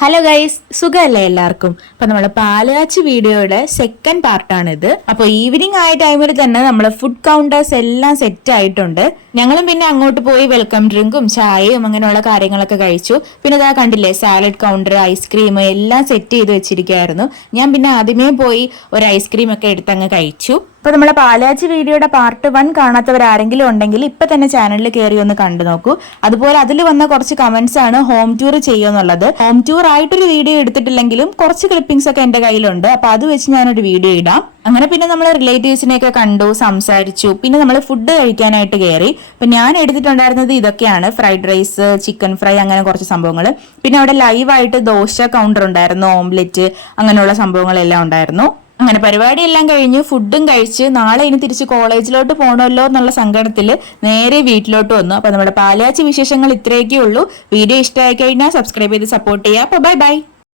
Hello guys, സുഖമല്ലേ എല്ലാവർക്കും? അപ്പൊ നമ്മളെ പാലാച്ചി വീഡിയോയുടെ സെക്കൻഡ് പാർട്ടാണിത്. അപ്പൊ ഈവനിങ് ആയ ടൈമിൽ തന്നെ നമ്മളെ ഫുഡ് കൗണ്ടേഴ്സ് എല്ലാം സെറ്റ് ആയിട്ടുണ്ട്. ഞങ്ങളും പിന്നെ അങ്ങോട്ട് പോയി വെൽക്കം ഡ്രിങ്കും ചായയും അങ്ങനെയുള്ള കാര്യങ്ങളൊക്കെ കഴിച്ചു. പിന്നെ ഇതാ കണ്ടില്ലേ, സാലഡ് കൗണ്ടർ, ഐസ്ക്രീം എല്ലാം സെറ്റ് ചെയ്ത് വെച്ചിരിക്കുകയായിരുന്നു. ഞാൻ പിന്നെ ആദ്യമേ പോയി ഒരു ഐസ്ക്രീം ഒക്കെ എടുത്തങ്ങ് കഴിച്ചു. ഇപ്പൊ നമ്മളെ പാലാച്ചി വീഡിയോയുടെ പാർട്ട് 1 കാണാത്തവർ ആരെങ്കിലും ഉണ്ടെങ്കിൽ ഇപ്പൊ തന്നെ ചാനലിൽ കയറി ഒന്ന് കണ്ടു നോക്കൂ. അതുപോലെ അതിൽ വന്ന കുറച്ച് കമന്റ്സ് ആണ് ഹോം ടൂർ ചെയ്യുമെന്നുള്ളത്. ഹോം ടൂർ ആയിട്ടൊരു വീഡിയോ എടുത്തിട്ടില്ലെങ്കിലും കുറച്ച് ക്ലിപ്പിംഗ്സ് ഒക്കെ എന്റെ കയ്യിലുണ്ട്. അപ്പൊ അത് വെച്ച് ഞാനൊരു വീഡിയോ ഇടാം. അങ്ങനെ പിന്നെ നമ്മൾ റിലേറ്റീവ്സിനെയൊക്കെ കണ്ടു, സംസാരിച്ചു. പിന്നെ നമ്മൾ ഫുഡ് കഴിക്കാനായിട്ട് കയറി. അപ്പൊ ഞാൻ എടുത്തിട്ടുണ്ടായിരുന്നത് ഇതൊക്കെയാണ്: ഫ്രൈഡ് റൈസ്, ചിക്കൻ ഫ്രൈ, അങ്ങനെ കുറച്ച് സംഭവങ്ങൾ. പിന്നെ അവിടെ ലൈവായിട്ട് ദോശ കൗണ്ടർ ഉണ്ടായിരുന്നു, ഓംലെറ്റ്, അങ്ങനെയുള്ള സംഭവങ്ങളെല്ലാം ഉണ്ടായിരുന്നു. അങ്ങനെ പരിപാടിയെല്ലാം കഴിഞ്ഞ് ഫുഡും കഴിച്ച് നാളെ ഇനി തിരിച്ച് കോളേജിലോട്ട് പോകണമല്ലോ എന്നുള്ള സങ്കടത്തിൽ നേരെ വീട്ടിലോട്ട് വന്നു. അപ്പൊ നമ്മുടെ പാലാച്ചി വിശേഷങ്ങൾ ഇത്രയൊക്കെ ഉള്ളൂ. വീഡിയോ ഇഷ്ടമായി കഴിഞ്ഞാൽ സബ്സ്ക്രൈബ് ചെയ്ത് സപ്പോർട്ട് ചെയ്യുക. അപ്പൊ ബൈ ബൈ.